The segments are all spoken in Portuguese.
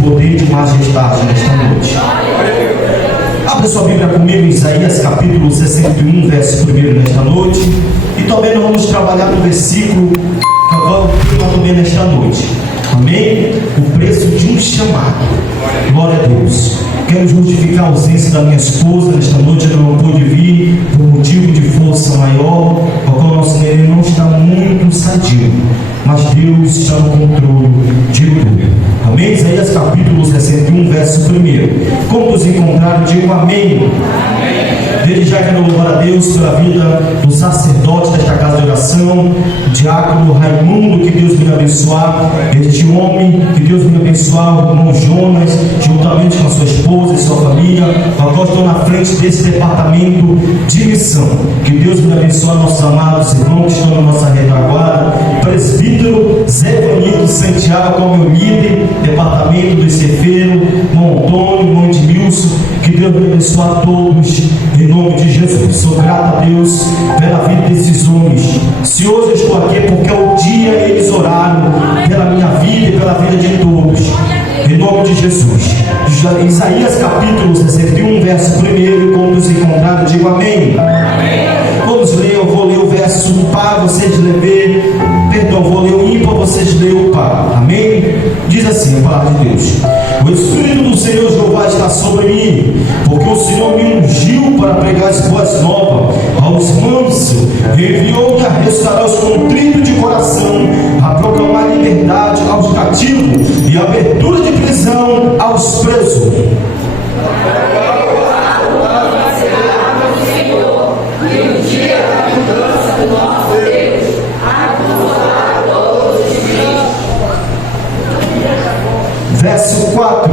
poder e de majestade nesta noite. Abra sua Bíblia comigo em Isaías capítulo 61, verso 1 nesta noite. E também nós vamos trabalhar no versículo que eu vou também nesta noite. Amém? O preço de um chamado. Glória a Deus. Quero justificar a ausência da minha esposa nesta noite. Ela não pôde vir por motivo de força maior, porque o nosso neném não está muito sadio, mas Deus está no controle de tudo. Amém? Isaías capítulo 61, verso 1. Como nos encontraram, digo amém. Desde já quero louvar a Deus pela vida do sacerdote desta casa de oração, o diácono Raimundo, que Deus me abençoar, este homem, que Deus me abençoar, o irmão Jonas, juntamente com a sua esposa e sua família, agora estou na frente desse departamento de missão. Que Deus me abençoe, nossos amados irmãos que estão na nossa retaguarda, presbítero Zé Bonito Santiago, como meu líder, departamento do Cefeiro, irmão Antônio, irmão Edmilson, que Deus me abençoe a todos, em nome de Jesus. Sou grato a Deus pela vida desses homens. Se hoje eu estou aqui é porque é o dia eles oraram pela minha vida e pela vida de todos, em nome de Jesus. Isaías capítulo 61, verso 1. Como nos encontraram, digo amém. Vamos ler, eu vou ler o verso par, vocês ler, perdão, vou ler o ímpar, vocês ler o par. Amém? Diz assim a palavra de Deus: o Espírito do Senhor Jeová está sobre mim, porque o Senhor me ungiu para pregar as boas novas aos mansos, enviou-me a restaurar os contritos de coração, a proclamar liberdade aos cativos e abertura de prisão aos presos. Verso 4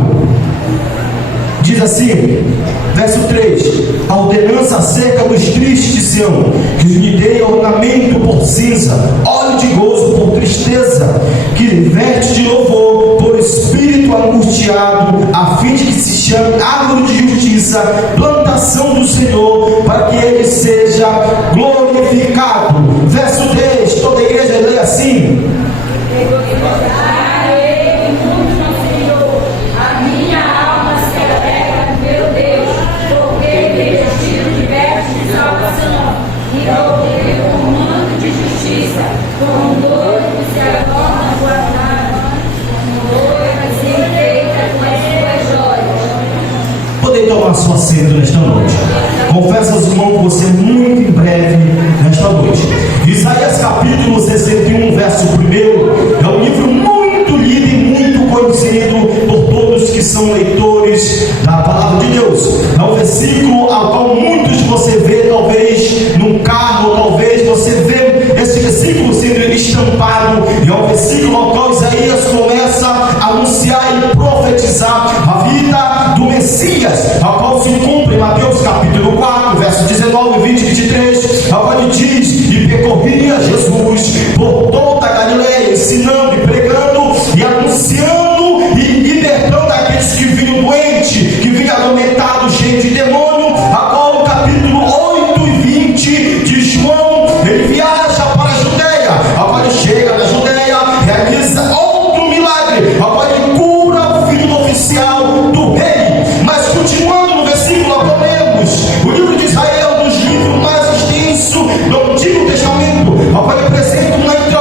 diz assim, verso 3: a ordenança acerca dos tristes de Sião, que lhe dei ornamento por cinza, óleo de gozo por tristeza, que veste de louvor por espírito angustiado, a fim de que se chame árvore de justiça, plantação do Senhor, para que ele seja glorificado. Verso 10, toda a igreja lê assim: Podem tomar sua assento nesta noite. Confesso aos irmãos que você muito em breve nesta noite. Isaías capítulo 61, verso 1 é um livro muito lido e muito conhecido por todos que são leitores da palavra de Deus. É um versículo ao qual muitos de você vê, talvez num carro, talvez você vê esse versículo sendo estampado. E é um versículo ao qual Isaías começa a anunciar e profetizar a vida do Messias, ao qual se cumpre em Mateus capítulo 4, verso 19, 20 e 23, ao qual ele diz: e percorria Jesus por toda a Galileia, ensinando e pregando e anunciando e libertando aqueles que vinham doentes, que vinham atormentados, cheios de demônio. Agora o capítulo 8 e 20 de João, ele viaja para a Judeia, ao qual ele chega na Judeia, realiza outro milagre, ao qual ele cura o filho do oficial do rei. Mas continuando no versículo, aprendemos o livro de Israel, um dos livros mais extensos do Antigo Testamento, ao qual ele apresenta uma introdução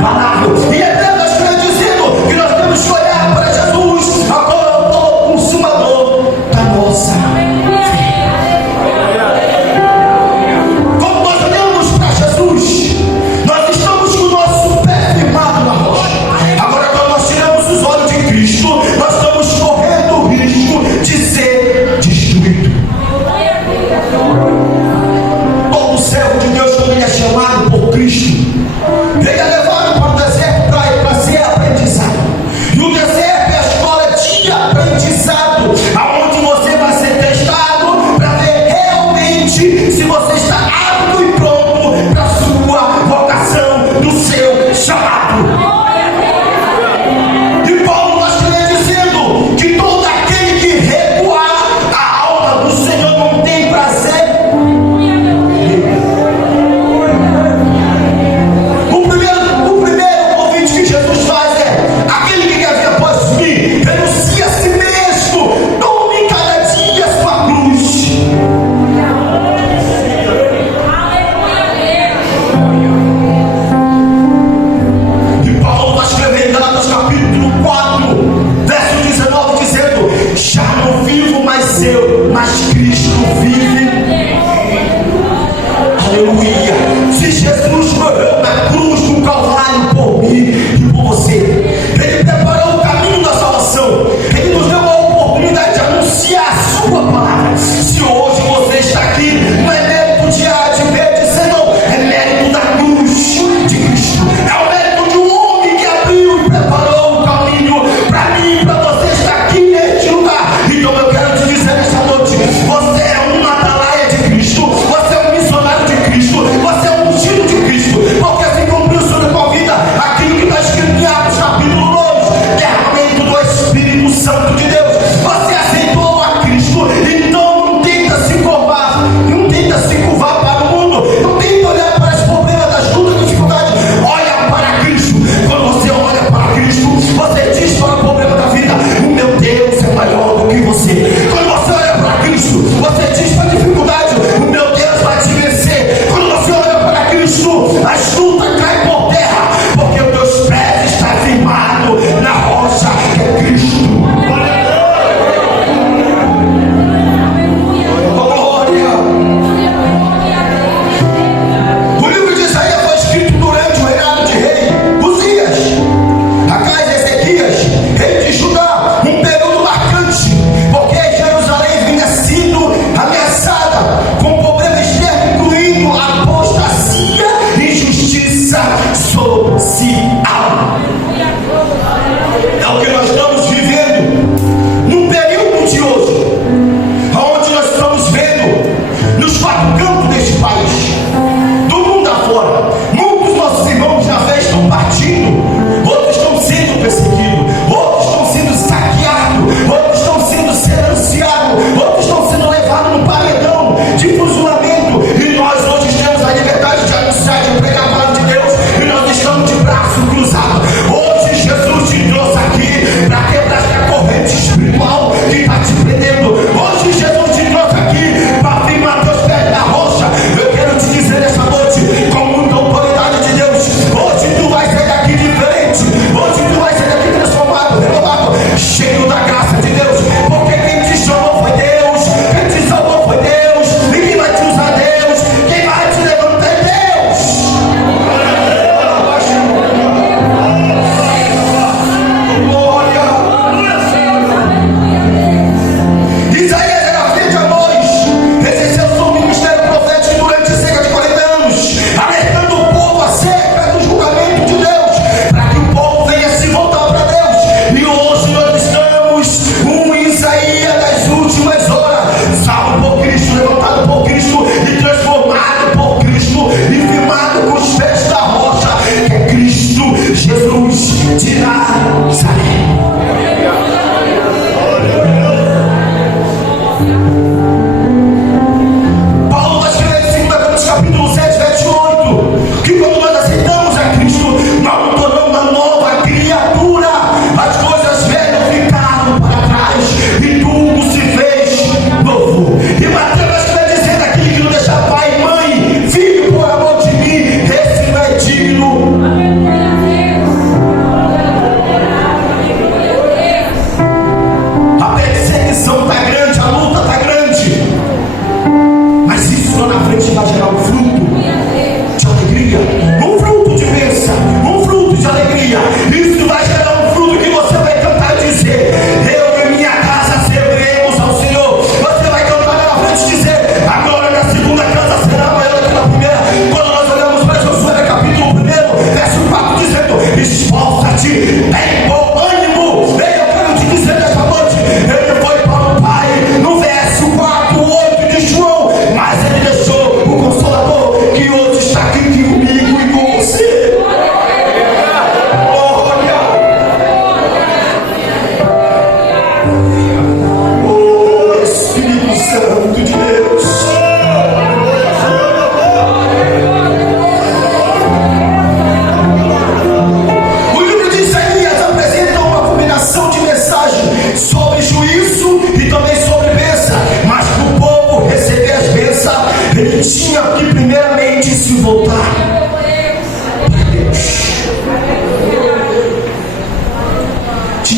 inabalável. E Hebreus está dizendo que nós temos que olhar para Jesus, agora o consumador da nossa fé. Quando nós olhamos para Jesus, nós estamos com o nosso pé firmado na rocha. Agora, quando nós tiramos os olhos de Cristo, nós estamos correndo o risco de ser destruído. Todo servo de Deus, quando ele é chamado por Cristo, ele é levado para o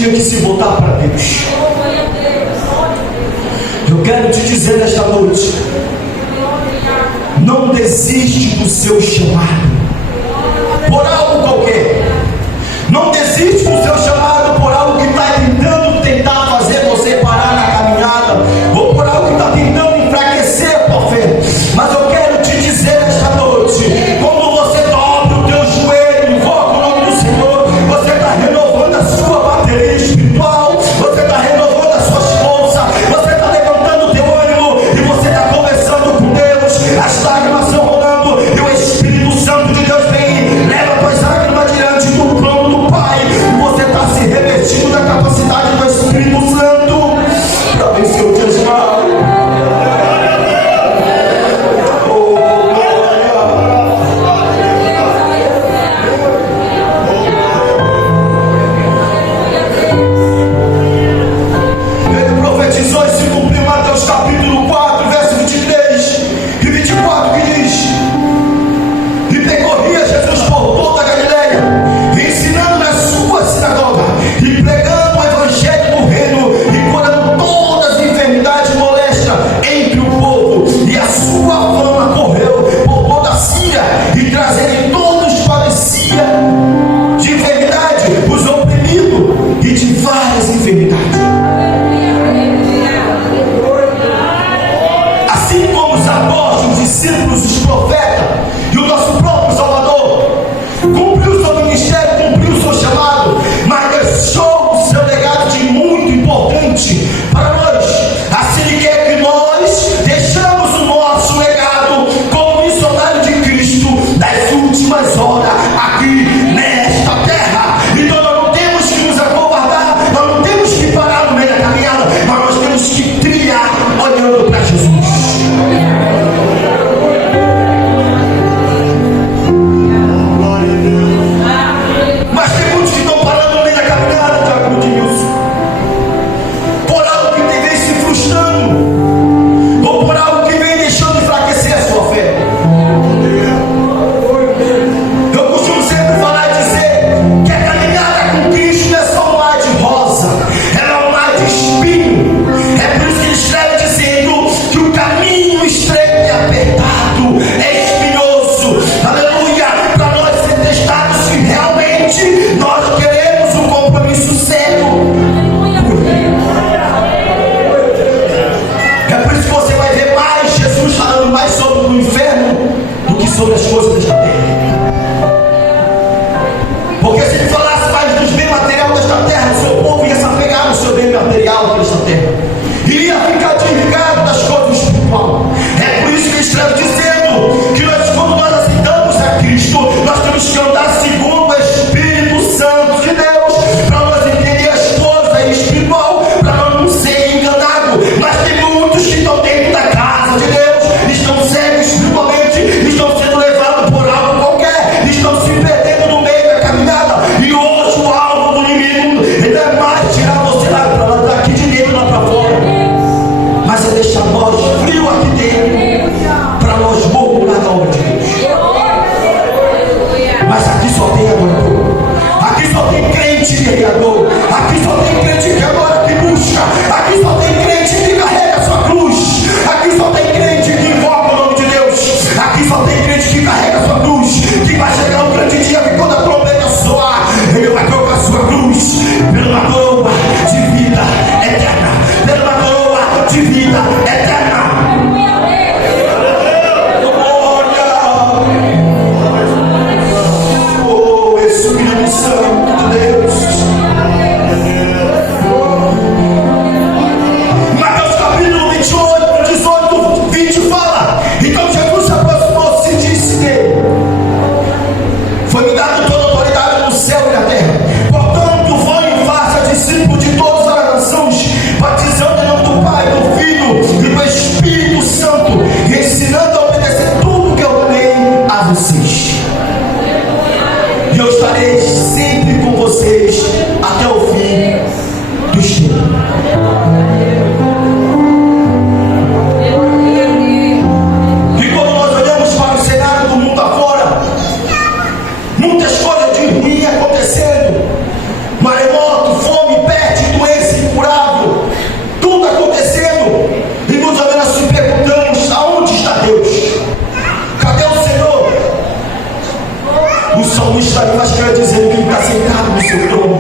tinha que se voltar para Deus. Eu quero te dizer nesta noite: não desiste do seu chamado por algo qualquer. Não desiste do seu chamado por algo que está tentando fazer você parar na caminhada, ou por algo que está tentando enfraquecer a tua fé. Mas eu quero te dizer nesta noite: quando você dobra o teu joelho e invoca o nome do Senhor, você está renovando a sua bateria espiritual, você está renovando as suas forças, você está levantando o teu ânimo e você está conversando com Deus. As lágrimas estão rolando e o Espírito Santo de Deus vem, leva tuas lágrimas diante do trono do Pai, e você está se revestindo da capacidade do Espírito Santo para vencer o teu mal. Ele profetizou e se cumpriu. Mateus capítulo 4, verso 23 e 24, que diz: e percorria Jesus por toda a Galileia, ensinando na sua sinagoga e pregando o evangelho do reino e curando todas as enfermidades molestas entre o povo. E a sua fama correu por toda a Síria, e trazerem todos padecia de enfermidade, os oprimidos e de várias enfermidades. Assim como os apóstolos, os discípulos, os profetas e o nosso próprio Salvador cumpriu o seu ministério, cumpriu o seu chamado, mas deixou o seu legado de muito importante para nós. Assim ele quer que nós deixamos o nosso legado como missionário de Cristo das últimas horas aqui nesta terra. Então nós não temos que nos acovardar, nós não temos que parar no meio da caminhada, mas nós temos que trilhar olhando para Jesus. Mas tem muitos que estão parando no meio da caminhada, Tiago Dilson, por algo que vem se frustrando, ou por algo que vem deixando enfraquecer a sua fé. Eu costumo sempre falar e dizer que a caminhada com Cristo não é só um mar de rosa, ela é um mar de espinho. É por isso que ele escreve dizendo que o caminho estreito e apertado é espinhoso. Aleluia! Para nós ser testados se realmente nós queremos um compromisso sério. É por isso que você vai ver mais Jesus falando mais sobre o inferno do que sobre as coisas desta terra. Porque se ele falasse mais dos bens materiais desta terra, o seu povo ia se apegar no seu bem material desta terra, iria ficar desligado das coisas espirituais. É por isso que ele escreve dizendo que nós, quando nós aceitamos a Cristo, nós temos que andar segundo o Espírito O salmista ali vai escrever dizendo que ele está sentado no seu trono.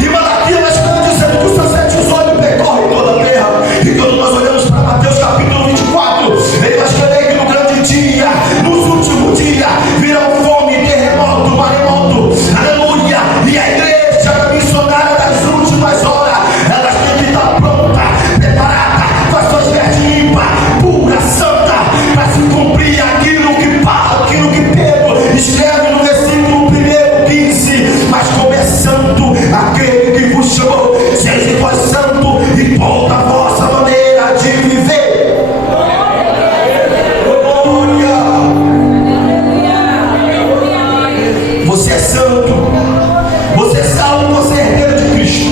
E Malaquias vai dizendo que os seus 7 olhos percorrem toda a terra. E quando nós olhamos para Mateus capítulo 24, ele vai escrever que no grande dia, nos últimos dias, virão fome, terremoto, maremoto, aleluia. E a igreja missionária das últimas horas, ela tem que estar pronta, preparada, com as suas vestes limpas, pura, santa, para se cumprir aquilo que Pedro escreve no versículo 1, 15. Mas como é santo aquele que vos chamou, seja vós santo e volta a vossa maneira de viver. Glória! Você é santo, você é salvo, você é herdeiro de Cristo.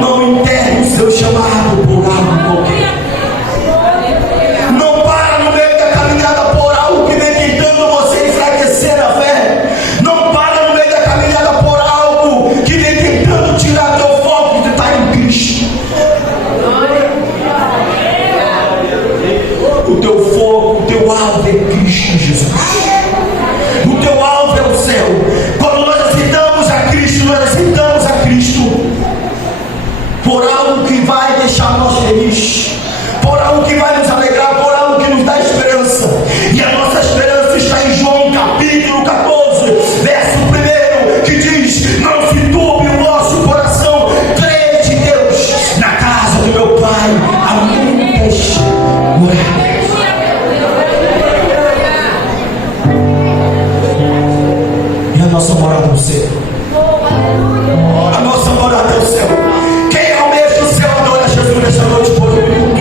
Não enterre o seu chamado por algo qualquer. Não para no meio da caminhada por algo que vem tentando você enfraquecer a fé. Não para no meio da caminhada por algo que vem tentando tirar teu foco de estar em Cristo. O teu foco, o teu alvo é Cristo Jesus. O teu alvo é o céu. Quando nós aceitamos a Cristo, nós aceitamos a Cristo por algo que vai deixar nós felizes, por algo que vai nos alegrar, por algo que nos dá esperança. E a nossa esperança está em João capítulo 14, verso 1, que diz: não se turbe o vosso coração, crede em Deus. Na casa do meu Pai há muitas moradas. E a nossa morada é o céu. A nossa morada é o céu. Quem almeja o céu adora Jesus nesta noite por um minuto.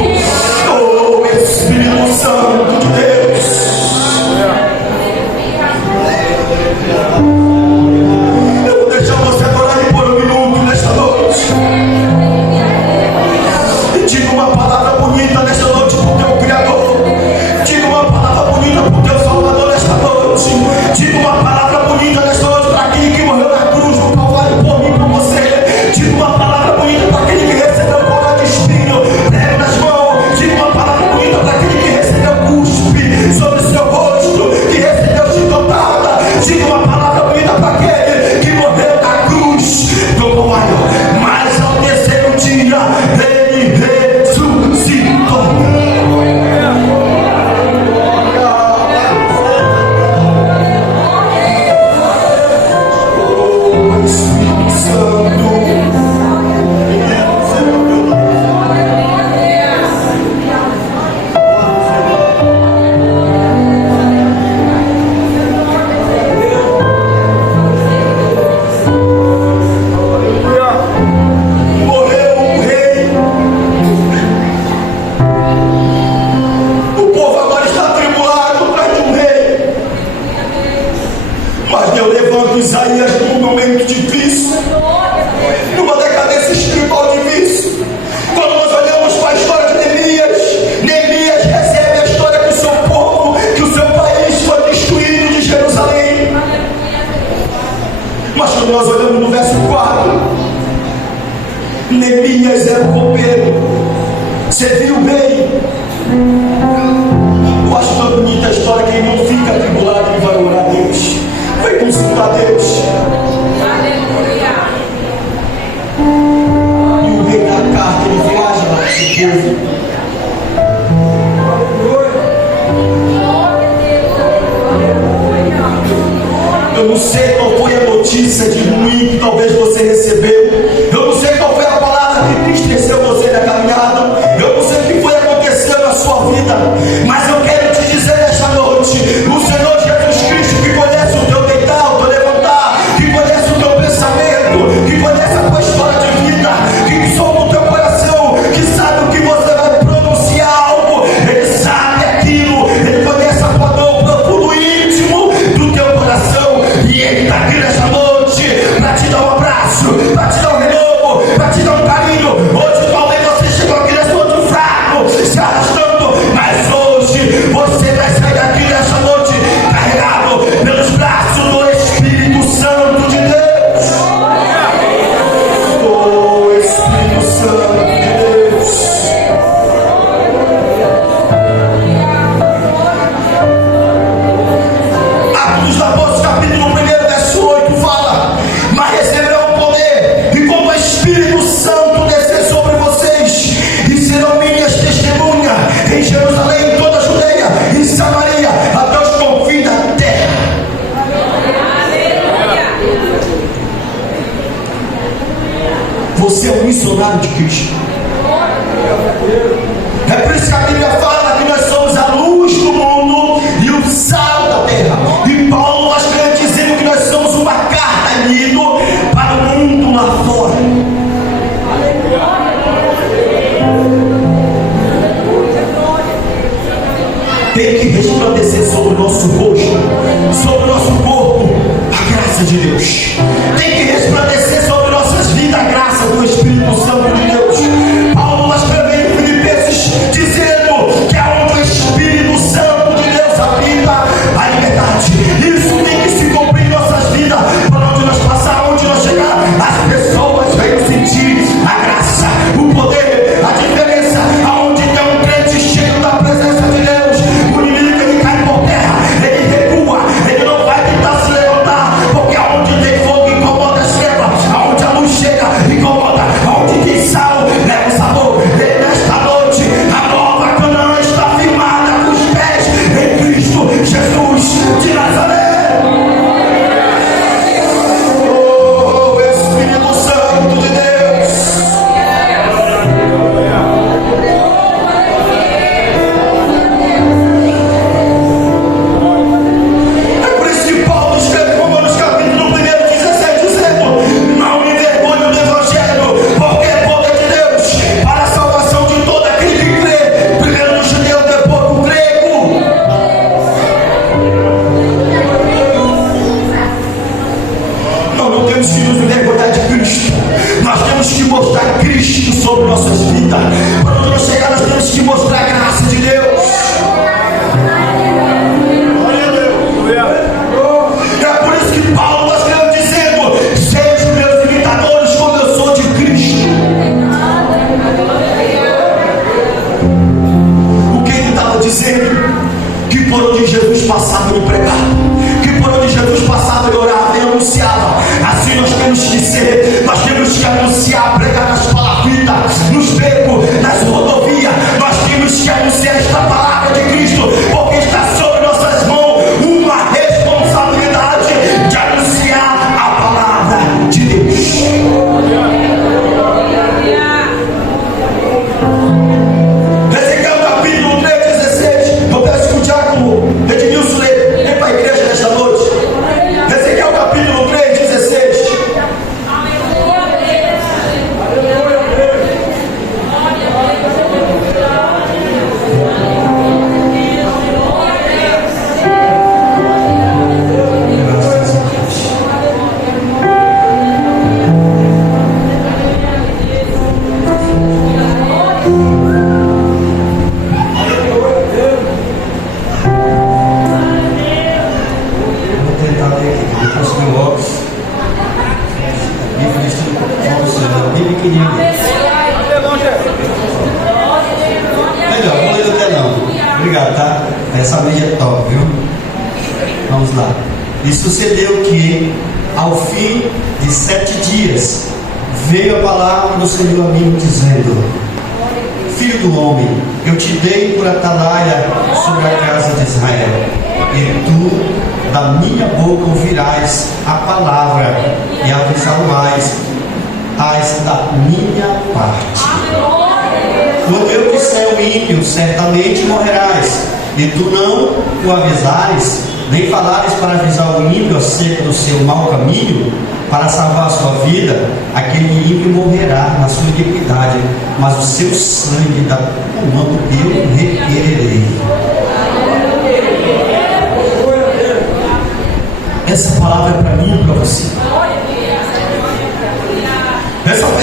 Oh, Espírito Santo de Deus. Eu vou deixar você adorar ele por um minuto nesta noite. E diga uma palavra bonita nesta noite para o teu Criador. Diga uma palavra bonita para o teu Salvador nesta noite. Diga uma palavra bonita nesta noite para aquele que morreu na cruz no Calvário por mim, por você. Diga uma palavra bonita para aquele que recebeu coroa de espinho, prego nas mãos. Diga uma palavra bonita para aquele que recebeu cuspe sobre o seu rosto, que recebeu chicotada. Diga uma palavra bonita para aquele que morreu na cruz do Calvário, mas ao terceiro dia ele ressuscitou. Oh, Espírito Santo. Morreu um rei. O povo agora está atribulado atrás de um rei. Mas Deus levanta Isaías num momento difícil, numa decadência espiritual difícil. Quando nós olhamos para a história de Neemias recebe a história que o seu povo, que o seu país foi destruído de Jerusalém. Mas quando nós olhamos no verso 4, Neemias era um copeiro, serviu o rei. Eu acho tão bonita a história que ele não fica atribulado, ele vai orar a Deus, vai consultar Deus. E o rei da carta, ele viaja para esse povo. Eu não sei qual foi a notícia de ruim que talvez você recebeu. Eu não sei qual foi a palavra que entristeceu você na caminhada. Eu não sei o que foi acontecendo na sua vida. Mas eu quero te dizer nesta noite: o Senhor Jesus Cristo, que conhece o teu deitar, o teu levantar, que conhece o teu pensamento, que conhece a tua história de vida, que sonda o teu coração, que sabe o que você vai pronunciar algo, ele sabe aquilo, ele conhece a tua dor profundo, íntimo do teu coração, e ele tem que resplandecer sobre o nosso rosto, sobre o nosso corpo, a graça de Deus. Tem que resplandecer sobre nossas vidas a graça do Espírito Santo de Deus. Paulo vai escrever em Filipenses dizendo que aonde o Espírito Santo de Deus habita, a liberdade. Isso tem que se cumprir em nossas vidas, para onde nós passar, onde nós chegar, as pessoas venham sentir a graça, o poder, a diferença. Aonde tem um crente cheio da presença de Deus, o inimigo ele cai por terra, ele recua, ele não vai tentar se levantar, porque aonde tem fogo incomoda as trevas, aonde a luz chega incomoda, aonde tem sal leva o sabor. E nesta noite a nova Canaã está firmada com os pés em Cristo Jesus de Nazaré. Oh, Espírito Santo de Deus. É por isso que Paulo escreve Romanos capítulo 1, 16, dizendo: não me envergonho do Evangelho, porque é poder de Deus para a salvação de todo aquele que crê, primeiro no judeu, depois no grego. Nós não temos que nos envergonhar de Cristo, nós temos que mostrar Cristo sobre nossas vidas. Para onde nós chegar, nós temos que mostrar a graça de Deus. É por isso que Paulo está escrevendo dizendo: sejam meus imitadores como eu sou de Cristo. O que ele estava dizendo? Que por onde Jesus passava ele pregava, que por onde Jesus passava ele orava e anunciava. Assim nós temos que ser, nós temos que anunciar, pregar nas palafitas, nos becos, nas rodovias. Nós temos que anunciar esta palavra de Cristo, porque está sobre nossas mãos uma responsabilidade de anunciar a palavra de Deus. Ezequiel capítulo 3, 16. Eu peço que o diácono Ednilson vem para a igreja nesta noite. Ezequiel capítulo 3, 16. Vou tentar ler aqui, depois que eu óculos. Bíblia estudo, Bíblia pequenininha. Melhor, vou ler o telão. Obrigado, tá? Essa mídia é top, viu? Vamos lá. E sucedeu que, ao fim de 7 dias, veio a palavra do Senhor a mim, dizendo: Filho do homem, eu te dei por atalaia sobre a casa de Israel, e tu, da minha boca, ouvirás a palavra e avisá-lo-ás da minha parte. Quando eu disser ao ímpio, certamente morrerás, e tu não o avisares, nem falares para avisar o ímpio acerca do seu mau caminho, para salvar a sua vida, aquele ímpio morrerá na sua iniquidade, mas o seu sangue da comando eu requererei. Essa palavra é para mim e para você.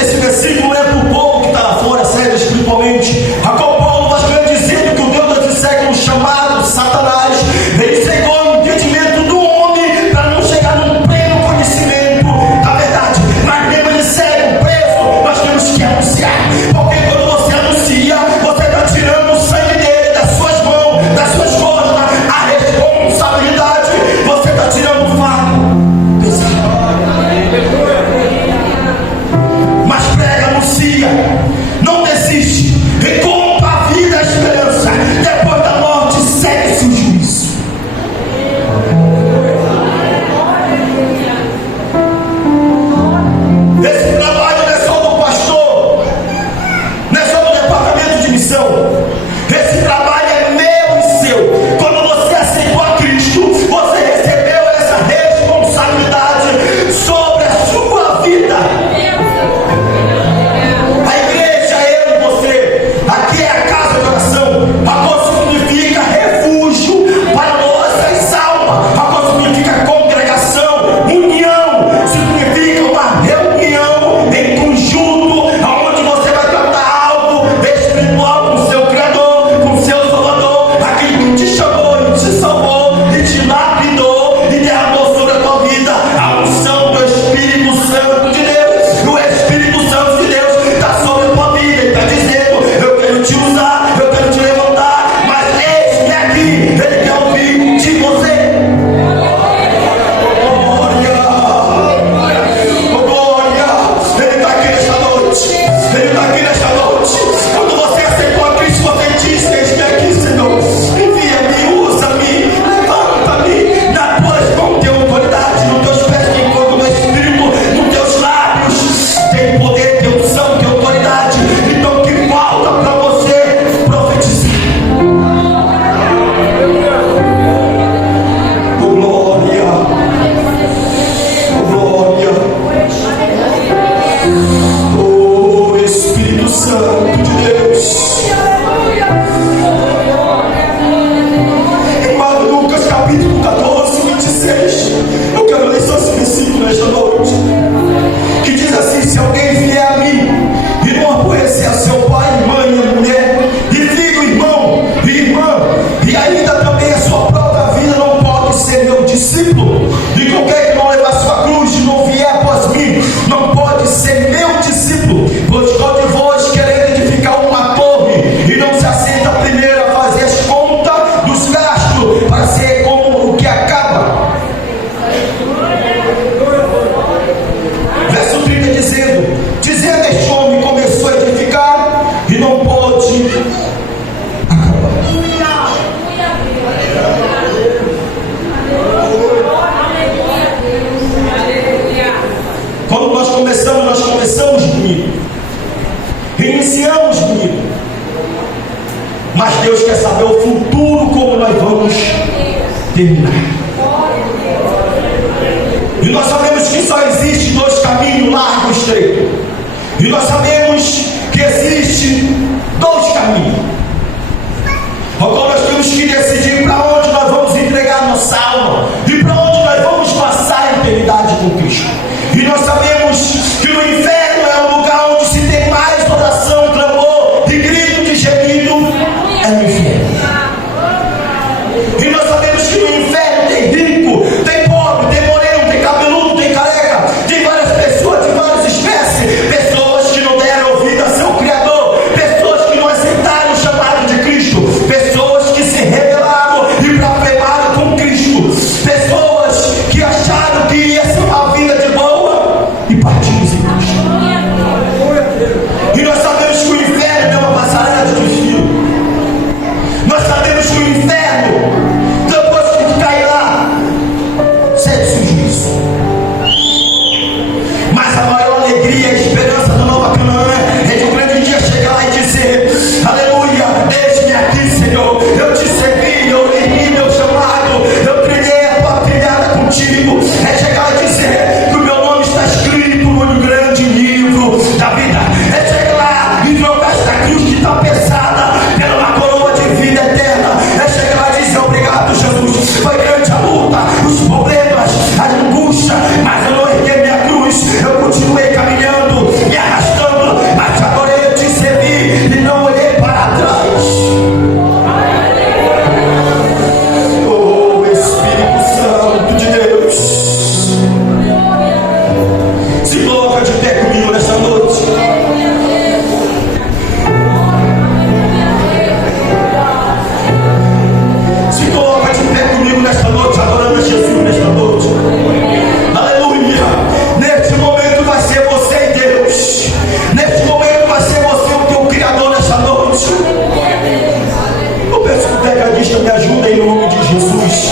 Esse versículo é para o povo que está lá fora, sério, espiritualmente. A qual Paulo vai escrever dizendo que o Deus desse século, chamado Satanás, ele cegou o entendimento do homem para não chegar num pleno conhecimento da verdade. Mas mesmo ele cego, preso, nós temos que anunciar. Porque quando você anuncia, você está tirando o sangue dele das suas terminar. E nós sabemos que só existe dois caminhos, largo e estreito. E nós sabemos que existe dois caminhos. Agora nós temos que decidir para onde nós vamos entregar nossa alma e para onde nós vamos passar a eternidade com Cristo. E nós sabemos que no inferno é o lugar onde se tem mais oração, clamor, de grito, de gemido, é no inferno. E nós sabemos que no inferno tem rico, tem pobre, tem moreno, tem cabeludo, tem careca, tem várias pessoas de várias espécies, pessoas que não deram ouvido a seu Criador, pessoas que não aceitaram o chamado de Cristo, pessoas que se rebelaram e blasfemaram com Cristo, pessoas que acharam que ia ser uma vida de boa e partimos em Cristo. E nós sabemos que o inferno é uma passarela de desvio. Nós sabemos que o inferno, depois que cai lá, sente-se o juízo. Mas a maior alegria e a esperança da Nova Canaã é de um grande dia chegar lá e dizer: aleluia, deixe-me aqui, Senhor. Eu te servi, eu ergui meu chamado, eu trilhei a tua trilhada contigo. É chegar lá e dizer que o meu nome está escrito no grande livro da vida. É chegar lá e trocar esta cruz que está pesada pela uma coroa de vida eterna. É chegar lá e dizer: obrigado, Jesus. Foi grande a luta, os problemas, a angústia, mas eu não erguei minha cruz. Eu continuei caminhando, me arrastando, mas agora eu te servi e não olhei para trás. Oh, Espírito Santo de Deus, se coloca de pé comigo nessa noite. Se coloca de pé comigo nesta noite, adorando a Jesus nesta noite. Aleluia. Neste momento vai ser você e Deus. Neste momento vai ser você o teu Criador nesta noite. Eu peço que o tecladista me ajude em nome de Jesus.